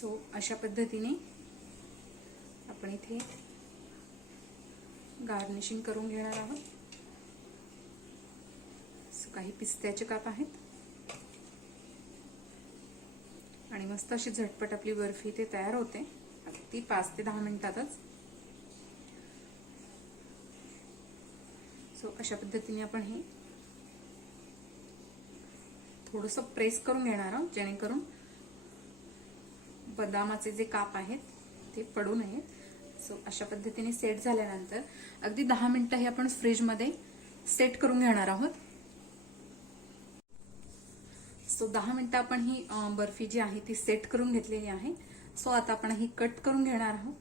So अशा पद्धतीने आपण इथे गार्निशिंग करून घेणार आहोत. काही पिस्त्याचे काप आहेत आणि मस्त अशी झटपट आपली बर्फी इथे तयार होते अगदी 5 ते 10 मिनिटातच. सो अशा पद्धतीने आपण हे थोडंसं प्रेस करून घेणार आहोत जेणेकरून बदामाचे जे काप आहेत ते पडू नयेत. सो अशा पद्धतीने सेट झाल्यानंतर अगदी 10 मिनिटं हे आपण फ्रीजमध्ये सेट करून घेणार आहोत. सो 10 मिनिटं आपण ही बर्फी जी आहे ती सेट करून घेतलेली आहे. सो आता आपण ही कट करून घेणार आहोत.